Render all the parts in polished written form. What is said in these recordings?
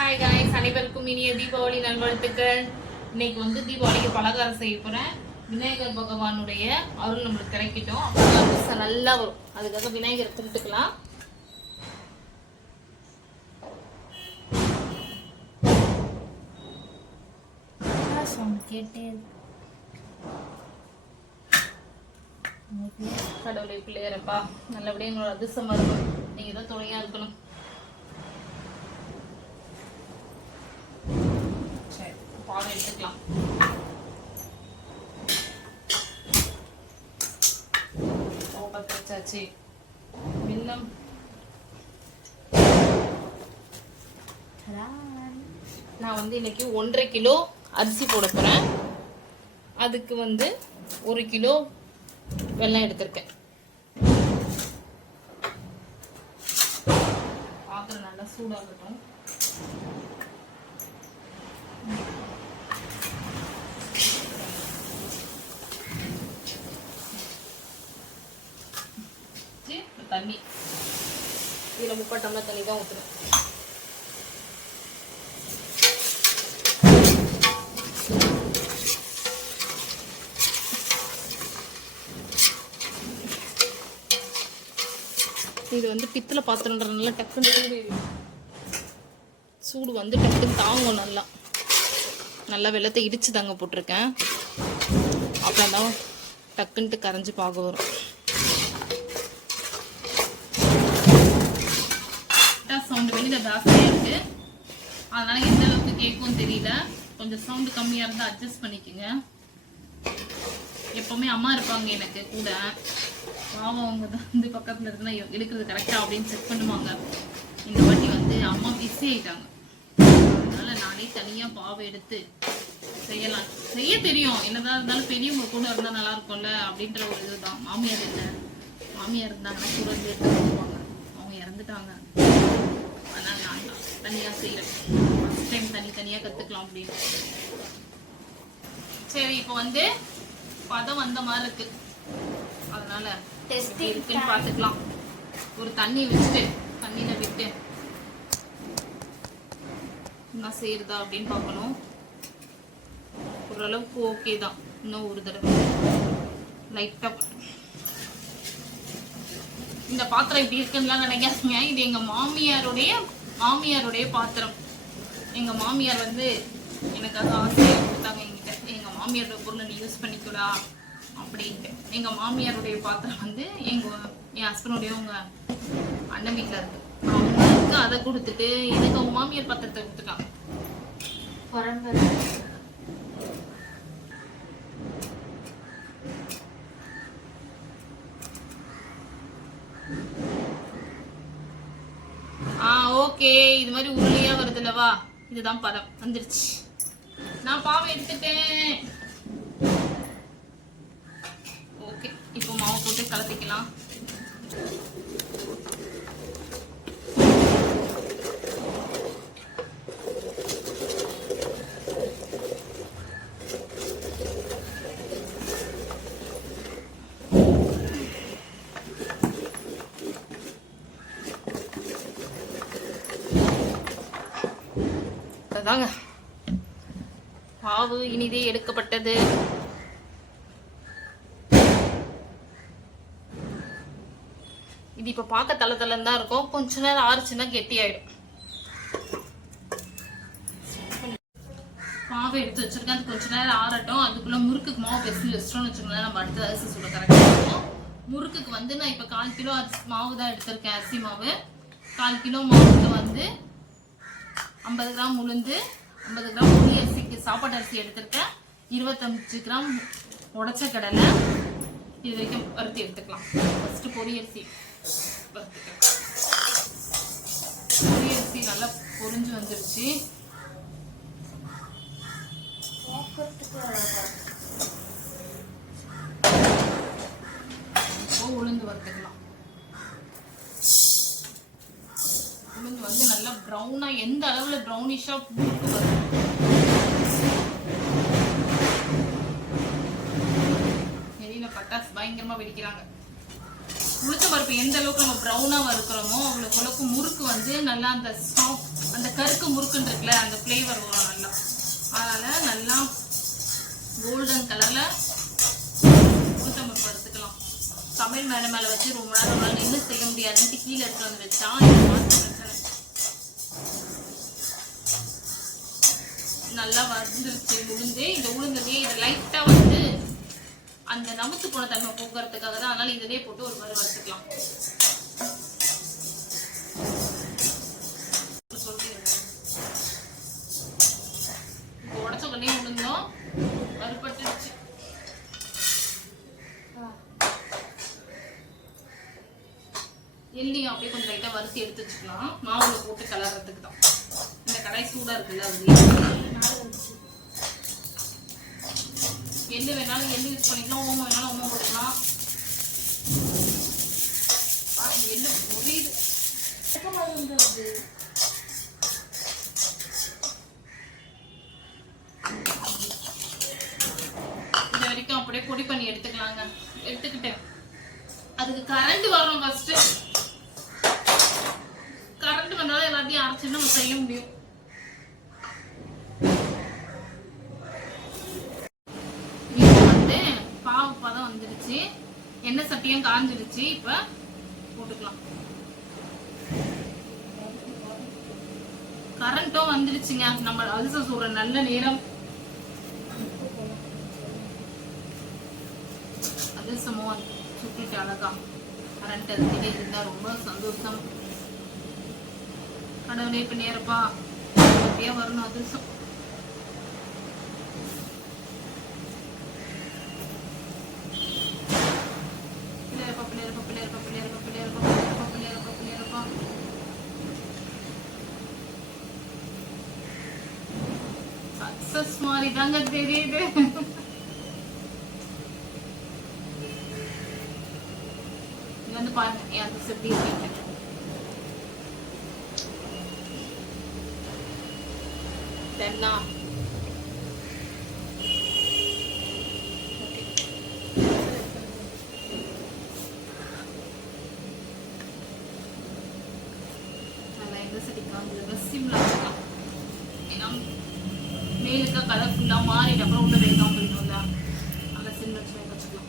Hi guys, அனைவருக்கும் இனிய தீபாவளி நல்வாழ்த்துக்கள். இன்னைக்கு வந்து தீபாவளிக்கு பலகாரம் செய்ய போகிறேன். விநாயகர் பகவானுடைய அருள் நம்மளுக்கு கிடைக்கட்டும். அப்போ நல்லா வரும். அதுக்காக விநாயகரை கும்பிட்டுக்கலாம். கேட்டே கடவுளை பிள்ளையரப்பா நல்லபடியாக என்னோட அதிர்ஷ்டமா இருக்கும். நீங்க தான் துணையா இருக்கணும். சரி, பாவை எடுத்துக்கலாம். வச்சாச்சு. வெல்லம் நான் வந்து இன்னைக்கு 1.5 கிலோ அரிசி போட போறேன். அதுக்கு வந்து 1 கிலோ வெல்லம் எடுத்திருக்கேன். பாத்திரம் நல்லா சூடாகட்டும். தண்ணி இதில் 30 டம்ளர் தண்ணி தான் ஊற்றுறேன். இது வந்து பித்தளை பாத்திரம்ன்றதுனால டக்குன்னு சூடு வந்து டக்குன்னு தாங்கும். நல்லா வெள்ளத்தை இடித்து தாங்க போட்டிருக்கேன். அப்புறம் தான் டக்குன்ட்டு கரைஞ்சி பார்க்க வரும். சவுண்டு வெளியில் ஜாஸ்தியாக இருக்குது, அதனால் எந்த அளவுக்கு கேட்கும் தெரியல. கொஞ்சம் சவுண்டு கம்மியாக இருந்தால் அட்ஜஸ்ட் பண்ணிக்கோங்க. எப்போவுமே அம்மா இருப்பாங்க எனக்கு கூட. பாவம் அவங்க தான் வந்து பக்கத்தில் இருக்குன்னா எடுக்கிறது கரெக்டாக அப்படின்னு செக் பண்ணுவாங்க. இந்த வாட்டி வந்து அம்மா பிஸி ஆகிட்டாங்க. அதனால் நானே தனியாக பாவை எடுத்து செய்ய தெரியும். என்னதான் இருந்தாலும் பெரியவங்க கூட இருந்தால் நல்லா இருக்கும்ல அப்படின்ற ஒரு இதுதான். மாமியார் இருந்தாங்கன்னா கூட வந்து எடுத்து கொடுப்பாங்க. அவங்க இறந்துட்டாங்க. அதனால் நான் தான் தனியாக செய்கிறேன். ஃபஸ்ட் டைம் தனியாக கற்றுக்கலாம் அப்படின்னு. சரி, இப்போ வந்து பதம் வந்த மாதிரி இருக்கு. அதனால இருக்குன்னு பார்த்துக்கலாம். ஒரு தண்ணி வச்சுட்டு தண்ணியில விட்டு என்ன செய்யறதா அப்படின்னு பார்க்கணும். ஓரளவுக்கு ஓகே தான். இன்னும் ஒரு தடவை லைட்டா. இந்த பாத்திரம் இப்படி இருக்குன்னு நினைக்காதீங்க. இது எங்க மாமியாருடைய பாத்திரம். எங்க மாமியார் வந்து எனக்காக ஆசையா கொடுத்தாங்க என்கிட்ட. எங்க மாமியாரோட பொருளை நீ யூஸ் பண்ணிக்கூடா அப்படின்ட்டு. எங்க மாமியாருடைய பாத்திரம் வந்து என் ஹஸ்பண்டுடைய உங்க அண்ணன் வீட்டில் இருக்கு. அவங்களுக்கு அதை கொடுத்துட்டு எனக்கு அவங்க மாமியார் பாத்திரத்தை கொடுத்துட்டாங்க. ஓகே, இது மாதிரி உருளையா வருதுல்லவா, இதுதான் பதம் வந்துருச்சு. நான் பாவை எடுத்துட்டேன். ஓகே, இப்போ மாவு போட்டு கலப்பிக்கலாம். அதாங்க பாவு இனிதே எடுக்கப்பட்டது. இது இப்ப பார்க்க தளதளன்னு தான் இருக்கும். கொஞ்ச நேரம் ஆறுச்சுன்னா கெட்டி ஆயிடும். மாவு எடுத்து வச்சிருக்கேன். அது கொஞ்ச நேரம் ஆறட்டும். அதுக்குள்ள முறுக்குக்கு மாவு பெருசு வச்சிட்டோம்னு வச்சுக்கோங்களேன். நம்ம அடுத்த அரிசி சுட கரெக்டாக இருக்கும். முறுக்குக்கு வந்து நான் இப்போ 1/4 கிலோ மாவு தான் எடுத்திருக்கேன். அரிசி மாவு 1/4 கிலோ மாவுக்கு வந்து 50 கிராம் உளுந்து, 50 கிராம் புளி அரிசிக்கு சாப்பாட்டு அரிசி எடுத்திருக்கேன். 25 கிராம் உடைச்ச கடலை. இது வரைக்கும் வறுத்து எடுத்துக்கலாம். ஃபர்ஸ்ட் பொரி அரிசி வறுத்துக்கலாம். பொரி அரிசி நல்லா பொரிஞ்சு வந்துருச்சு. இப்போ உளுந்து வறுத்துக்கலாம். உளுந்து வந்து நல்லா ப்ரௌனா, எந்த அளவுல ப்ரௌனிஷா முறுக்கு வரும். வெளியில பட்டாசு பயங்கரமா வெடிக்கிறாங்க. உளுத்த பருப்பு எந்த அளவுக்கு நம்ம ப்ரௌனா வறுக்கிறோமோ அவ்வளோக்கு முறுக்கு வந்து நல்லா அந்த கருப்பு அழுக்கு முறுக்குன்னு இருக்குல்ல அந்த ஃப்ளேவர் வரும் நல்லா. அதனால நல்லா கோல்டன் கலர்ல உளுத்தம் பருப்பு வறுத்துக்கலாம். சமையல் மேல வச்சு ரொம்ப நேரம் நின்று செய்ய முடியாதுன்னு கீழே எடுத்து வந்து வச்சா நல்லா வந்துருச்சு உளுந்து. இந்த உளுந்துலயே இதை லைட்டா வந்து அந்த நமுத்து போன தன்மை போக்குறதுக்காக தான். அதனால இதுலயே போட்டு ஒரு மாதிரி வறுத்துக்கலாம். உடச்ச உடனே உளுந்தோம் வறுபட்டுருச்சு. எள்ளியும் அப்படியே கொஞ்சம் லைட்டா வறுத்து எடுத்து வச்சுக்கலாம். மாவுல போட்டு கலர்றதுக்கு தான். இந்த கடாய் சூடா இருக்குல்ல அதுலயே எள்ளு வேணாலும் எள்ளு யூஸ் பண்ணிக்கலாம், ஓமம் வேணாலும் ஓமம் போட்டுக்கலாம். எள்ளு முடியுது. இது வரைக்கும் அப்படியே பொடி பண்ணி எடுத்துக்கலாங்க. எடுத்துக்கிட்டேன். அதுக்கு கரண்ட் வரணும் ஃபர்ஸ்ட். கரண்ட் வந்தாலும் எல்லாத்தையும் அரைச்சு நம்ம செய்ய முடியும். பாவு பதம் வந்துருச்சு. எண்ணெய் சட்டியும் காஞ்சிருச்சு. இப்ப போட்டுக்கலாம். கரண்ட்டும் வந்துருச்சுங்க. நம்ம அதிர்ஷ்டம் சொல்ற நல்ல நேரம். அதிர்ஷ்டமும் சுட்டிட்டு அழகா கரண்ட் அதுக்கிட்டே இருந்தா ரொம்ப சந்தோஷம். கடவுளே இப்ப நேரப்பா அப்படியே வரணும் அதிர்ஷ்டம். சக்சஸ் மாதிரி தாங்க தெரியுது. இங்க வந்து பாருங்க என் அதிர்ஷ்டம் எப்படி இருக்கு. தென்னா மேலுக்கா கலர்ஃபுல்லா மாறிட்டு அப்புறம் உள்ள வேகாம போயிடும்ல. அதை சின்ன வச்சுக்கலாம்.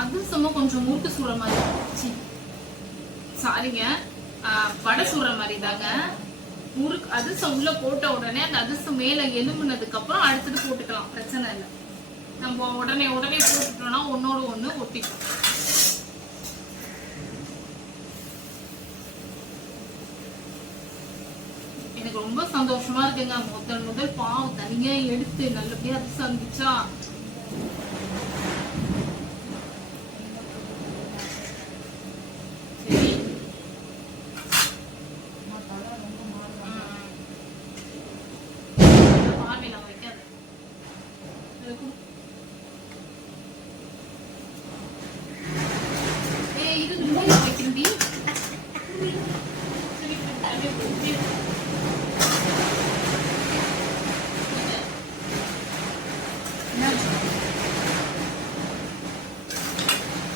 அதிர்ஷ்டமும் கொஞ்சம் மூட்டு சூற மாதிரி சாரிங்க வடை சூற மாதிரி தாங்க. முறுக்கு அதிர்ஷ்டம் உள்ள போட்ட உடனே அந்த அதிர்ஷ்டம் மேல எலும்புனதுக்கு அப்புறம் அடுத்தது போட்டுக்கலாம். பிரச்சனை இல்லை. நம்ம உடனே போட்டுட்டோம்னா ஒன்னோட ஒண்ணு ஒட்டிக்கும். எனக்கு ரொம்ப சந்தோஷமா இருக்குங்க. முதல் பாவு தனியா எடுத்து நல்லபடியா அதிர்ஷ்டம் இருந்துச்சா.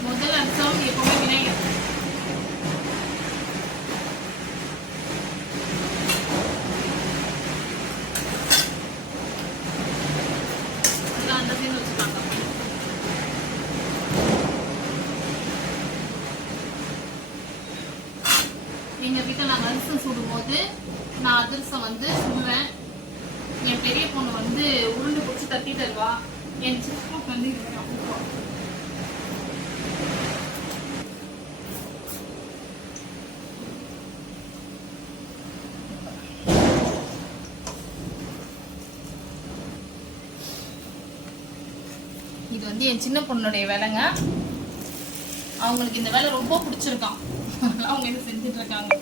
முதல் அர்த்தம் எப்பவுமே விநாயகர். அந்த சீன் வச்சுக்காங்க. எங்க வீட்டுல நாங்க அதிர்ஷ்டம் சுடும் போது நான் அதிர்ஷ்டம் வந்து சுடுவேன். என் பெரிய பொண்ணு வந்து உருண்டு பிடிச்சி தட்டி தருவா. என் சின்ன வந்து இது வந்து என் சின்ன பொண்ணுடைய வேலைங்க. அவங்களுக்கு இந்த வேலை ரொம்ப பிடிச்சிருக்கான். அவங்க என்ன செஞ்சுட்டு இருக்காங்க.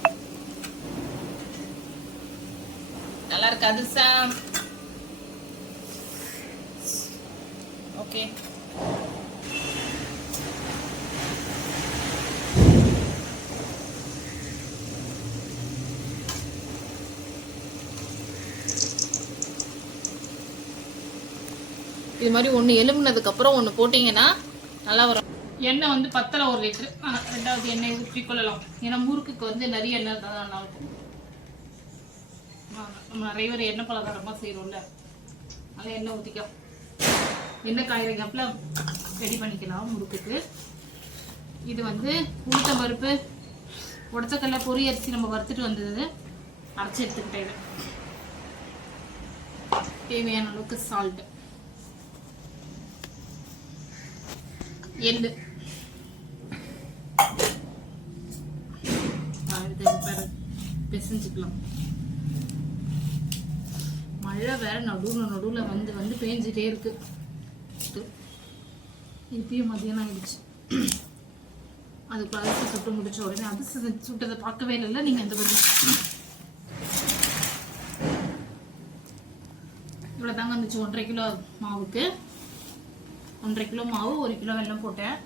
நல்லா இருக்கு அதிர்ஷ்டம். ஓகே இது மாதிரி ஒன்று எலும்புனதுக்கப்புறம் ஒன்று போட்டிங்கன்னா நல்லா வரும். எண்ணெய் வந்து பத்தலை 1 லிட்டரு. ரெண்டாவது எண்ணெய் ஊற்றி கொள்ளலாம். ஏன்னா முறுக்குக்கு வந்து நிறைய எண்ணெய் தான் நல்லா இருக்கும். நம்ம நிறைய பேர் எண்ணெய் பலகாரமாக செய்கிறோம்ல, அதனால் எண்ணெய் ஊற்றிக்கலாம். எண்ணெய் காய்கறி கப்பில் ரெடி பண்ணிக்கலாம் முறுக்குக்கு. இது வந்து உளுத்தம் பருப்பு, உடச்சக்கல்ல, பொரி அரிசி நம்ம வறுத்துட்டு வந்தது அரைச்சி எடுத்துக்கிட்டேன். தேவையான அளவுக்கு சால்ட், எள்ளு, பிசைஞ்சுக்கலாம். மழை வேற நடுவுல வந்து பேஞ்சிட்டே இருக்கு. இப்பயும் மதியானம் ஆயிடுச்சு. அதுக்கு அரிசி சுட்டு முடிச்ச உடனே அது சுட்டதை பார்க்கவே இல்லை நீங்க. இந்த படி இவ்வளவுதாங்க இருந்துச்சு 1.5 கிலோ மாவுக்கு. 1.5 கிலோ மாவு, 1 கிலோ வெல்லம் போட்டேன்.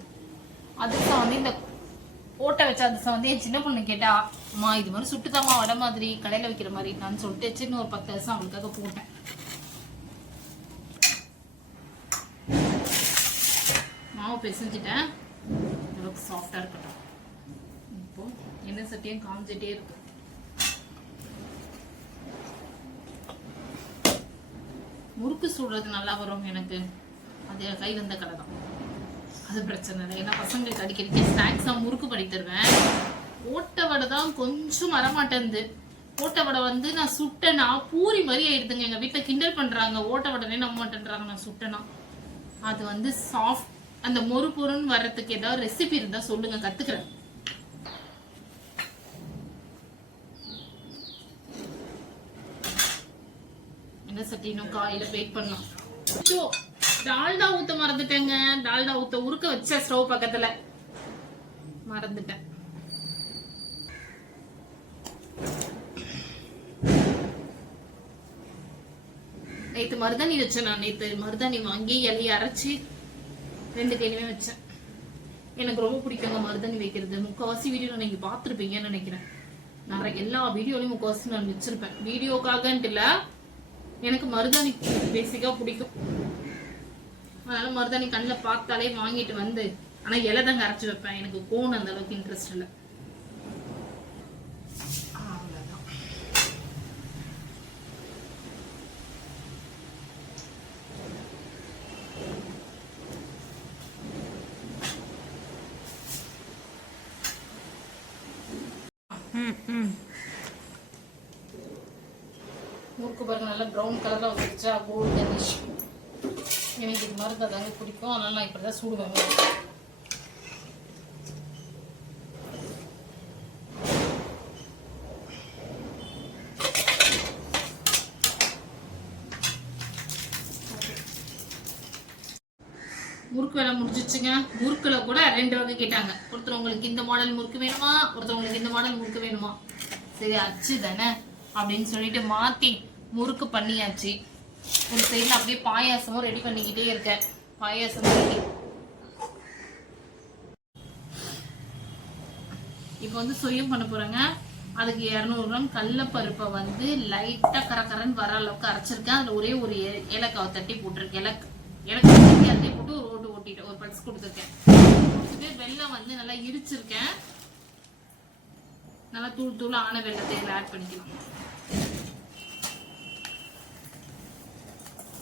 அதிரசம் வந்து இந்த ஓட்ட வச்ச அதிரசம் வந்து என் சின்ன பொண்ணு கேட்டா, அம்மா இது மாதிரி சுட்டுதாம்மா வடை மாதிரி கடையில வைக்கிற மாதிரி நான் சொல்லிட்டு சின்ன ஒரு 10 அதிரசம் அவளுக்காக போட்டேன். மாவு பிசைஞ்சிட்டேன். அளவுக்கு சாஃப்டா இருக்கட்டும். இப்போ எண்ணெய் சட்டியும் காமிச்சிட்டே இருக்கு. முறுக்கு சுடுறது நல்லா வரும் எனக்கு. அது கை வந்த கடை தான், அது பிரச்சனை இல்லை. ஏன்னா பசங்களுக்கு அடிக்கடிக்க ஸ்நாக்ஸா முறுக்கு பண்ணி தருவேன். ஓட்ட வடை தான் கொஞ்சம் வரமாட்டேங்குது. ஓட்ட வடை வந்து நான் சுட்டேன்னா பூரி மாதிரி ஆயிடுதுங்க. எங்க வீட்டுல கிண்டல் பண்றாங்க, ஓட்ட வடனே நம்ப மாட்டேன்றாங்க நான் சுட்டேன்னா. அது வந்து சாஃப்ட், அந்த மொறு பொருன்னு வர்றதுக்கு ஏதாவது ரெசிபி இருந்தா சொல்லுங்க, கத்துக்கிறேன். என்ன சட்டினும் காயில பேக் பண்ணலாம். டால்டா ஊத்த மறந்துட்டேங்க. டால்டா ஊத்த உருக்க வச்ச ஸ்டவ் பக்கத்துல மறந்துட்டேன். நேத்து மருதாணி வச்சேன். நான் நேத்து மருதாணி வாங்கி இலையை அரைச்சி 2 கையிலுமே வச்சேன். எனக்கு ரொம்ப பிடிக்குங்க மருதாணி வைக்கிறது. முக்கால்வாசி வீடியோ நீங்க பாத்துருப்பீங்கன்னு நினைக்கிறேன். நான் எல்லா வீடியோலையும் முக்கால்வாசி நான் வச்சிருப்பேன். வீடியோக்காகன்ட்டு இல்ல, எனக்கு மருதாணி பேசிக்கா பிடிக்கும். அதனால மருதாணி கண்ணில் பார்த்தாலே வாங்கிட்டு வந்து, ஆனா இலை தாங்க அரைச்சி வைப்பேன். எனக்கு கோன் அந்த அளவுக்கு இன்ட்ரெஸ்ட் இல்லை. முறுக்கு பாருங்க நல்லா ப்ரௌன் கலர்ல வந்துருச்சா, கோல்டனிஷ். எனக்கு இது மாதிரி தாங்க பிடிக்கும். அதனால நான் இப்படிதான் சூடுவேன். முறுக்கு வேலை முடிஞ்சிச்சுங்க. முறுக்குல கூட 2 வகை கேட்டாங்க. ஒருத்தர் உங்களுக்கு இந்த மாடல் முறுக்கு வேணுமா, ஒருத்தவங்களுக்கு இந்த மாடல் முறுக்கு வேணுமா. சரி அச்சு தானே அப்படின்னு சொல்லிட்டு மாத்தி முறுக்கு பண்ணியாச்சு. ஒரு சைடுல அப்படியே பாயாசமும் ரெடி பண்ணிக்கிட்டே இருக்கேன். பாயாசமும் ரெடி. இப்போ வந்து சுயம் பண்ண போறேங்க. அதுக்கு 200 கிராம் கடலைப்பருப்பை வந்து லைட்டா கரகரன்னு வர அளவுக்கு அரைச்சிருக்கேன். அதுல ஒரே ஒரு ஏலக்காவை தட்டி போட்டிருக்கேன். ஏலக்காய் தட்டி அதிலே போட்டு ஒரு ஓட்டு ஓட்டிட்டு ஒரு பல்ஸ் கொடுத்துருக்கேன். வெல்லம் வந்து நல்லா இடிச்சிருக்கேன். நல்லா தூள் ஆன வெல்லத்தை இதில் ஆட் பண்ணிக்கலாம்.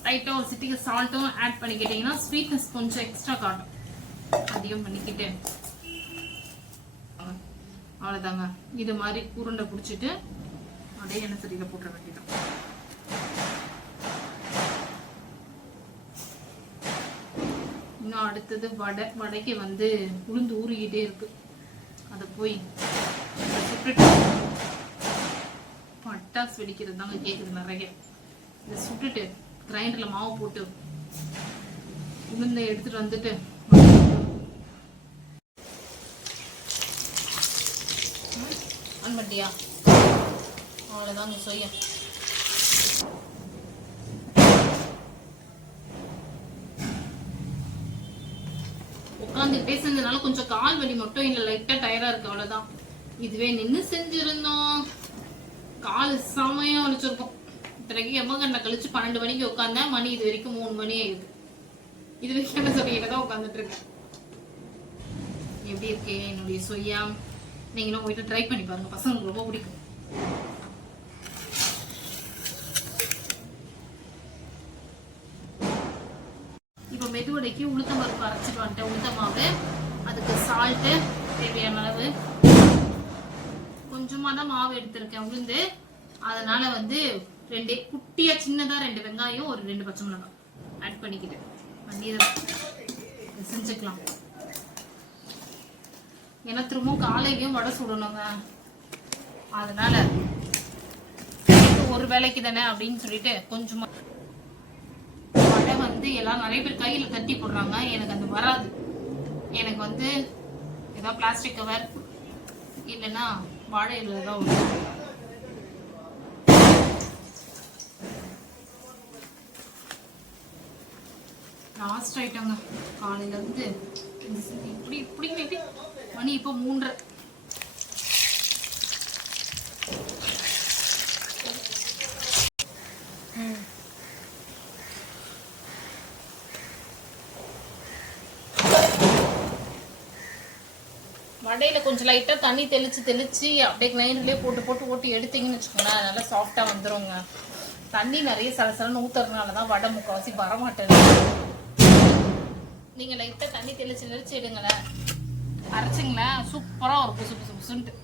லைட்டா ஒரு சிட்டிக்கு சால்ட்டும் ஆட் பண்ணிக்கிட்டீங்கன்னா ஸ்வீட்னஸ் கொஞ்சம் எக்ஸ்ட்ரா காட்டும். அதிகம் பண்ணிக்கிட்டு அவ்வளவுதாங்க. இது மாதிரி உருண்டை பிடிச்சிட்டு அப்படியே எண்ணெய் சட்டியில போட்டுற வேண்டியதான். இன்னும் அடுத்தது வடைக்கு வந்து உளுந்து ஊறிக்கிட்டே இருக்கு. அதை போய் சுட்டுட்டு பட்டாசு வெடிக்கிறது தாங்க கேக்குது நிறைய. இதை சுட்டுட்டு கிரைண்டர்ல மாவு போட்டு உளுந்தை எடுத்துட்டு வந்துட்டு ஆன் பண்ணிட்டியா, அவ்வளவுதாங்க செய்ய. உட்காந்துக்கிட்டே செஞ்சதுனால கொஞ்சம் கால் வலி மட்டும் இல்ல, லைட்டா டயர்டா இருக்கு, அவ்வளவுதான். இதுவே நின்று செஞ்சிருந்தோம் கால் செமையா வலிச்சிருக்கும். இத்தனைக்கு எம்ம கண்ட கழிச்சு 12 மணிக்கு உட்காந்தேன். மணி இது வரைக்கும் 3 மணி ஆயிடுது. இது வைக்காம சொல்லிட்டு தான் உட்காந்துட்டு இருக்கேன். எப்படி இருக்கு என்னுடைய சொய்யா? நீங்களும் உங்க வீட்டில் ட்ரை பண்ணி பாருங்க, பசங்களுக்கு ரொம்ப பிடிக்கும். இப்போ மெதுவடைக்கு உளுத்தம் பருப்பு அரைச்சிட்டு வந்துட்டேன். உளுத்த மாவு, அதுக்கு சால்ட்டு தேவையான அளவு, கொஞ்சமாக தான் மாவு எடுத்திருக்கேன் உளுந்து. அதனால வந்து ரெண்டே குட்டியா சின்னதா 2 வெங்காயம், ஒரு 2 பச்சை மிளகாய் ஆட் பண்ணிக்கிட்டேன். பன்னீரை செஞ்சுக்கலாம். ஏன்னா திரும்பவும் காலையிலயும் வடை சுடணுங்க. அதனால ஒரு வேலைக்கு தானே அப்படின்னு சொல்லிட்டு கொஞ்சமா வடை வந்து எல்லாம் நிறைய பேர் கையில தட்டி போடுறாங்க. எனக்கு அது வராது. எனக்கு வந்து ஏதாவது பிளாஸ்டிக் கவர் இல்லைன்னா வாழை இலையில தான் வரும். லாஸ்ட் ஆயிட்டாங்க காலையில இருந்து. இப்படி இப்படி இப்படி மணி இப்போ 3:30. வடையில கொஞ்சம் லைட்டா தண்ணி தெளிச்சு அப்படியே கிரைண்டர்லயே போட்டு ஓட்டி எடுத்தீங்கன்னு வச்சுக்கோங்களேன், நல்லா சாஃப்டா வந்துருங்க. தண்ணி நிறைய சலசலன்னு ஊத்துறதுனாலதான் வடை முக்கால்வாசி வரமாட்டேன். நீங்க லைட்டா தண்ணி தெளிச்சு எடுங்களேன், அரைச்சிங்களேன், சூப்பரா ஒரு புசு புசு புசுன்ட்டு.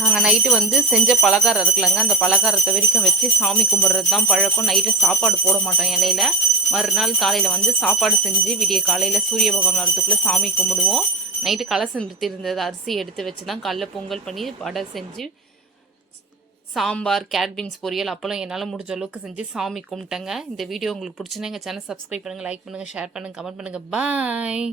நாங்கள் நைட்டு வந்து செஞ்ச பலகாரம் இருக்குல்லங்க, அந்த பலகாரத்தை வரைக்கும் வச்சு சாமி கும்பிட்றது தான் பழக்கம். நைட்டு சாப்பாடு போட மாட்டோம் இலையில. மறுநாள் காலையில் வந்து சாப்பாடு செஞ்சு விடிய காலையில் சூரிய பகவான் வரத்துக்குள்ளே சாமி கும்பிடுவோம். நைட்டு கலசம் நிறுத்தி இருந்தது அரிசி எடுத்து வச்சு தான் காலைல பொங்கல் பண்ணி வடை செஞ்சு சாம்பார், கேட்பீன்ஸ் பொரியல், அப்பளம் என்னால் முடிஞ்ச அளவுக்கு செஞ்சு சாமி கும்பிட்டேங்க. இந்த வீடியோ உங்களுக்கு பிடிச்சுன்னா எங்கள் சேனல் சப்ஸ்கிரைப் பண்ணுங்கள், லைக் பண்ணுங்கள், ஷேர் பண்ணுங்கள், கமெண்ட் பண்ணுங்கள். பாய்.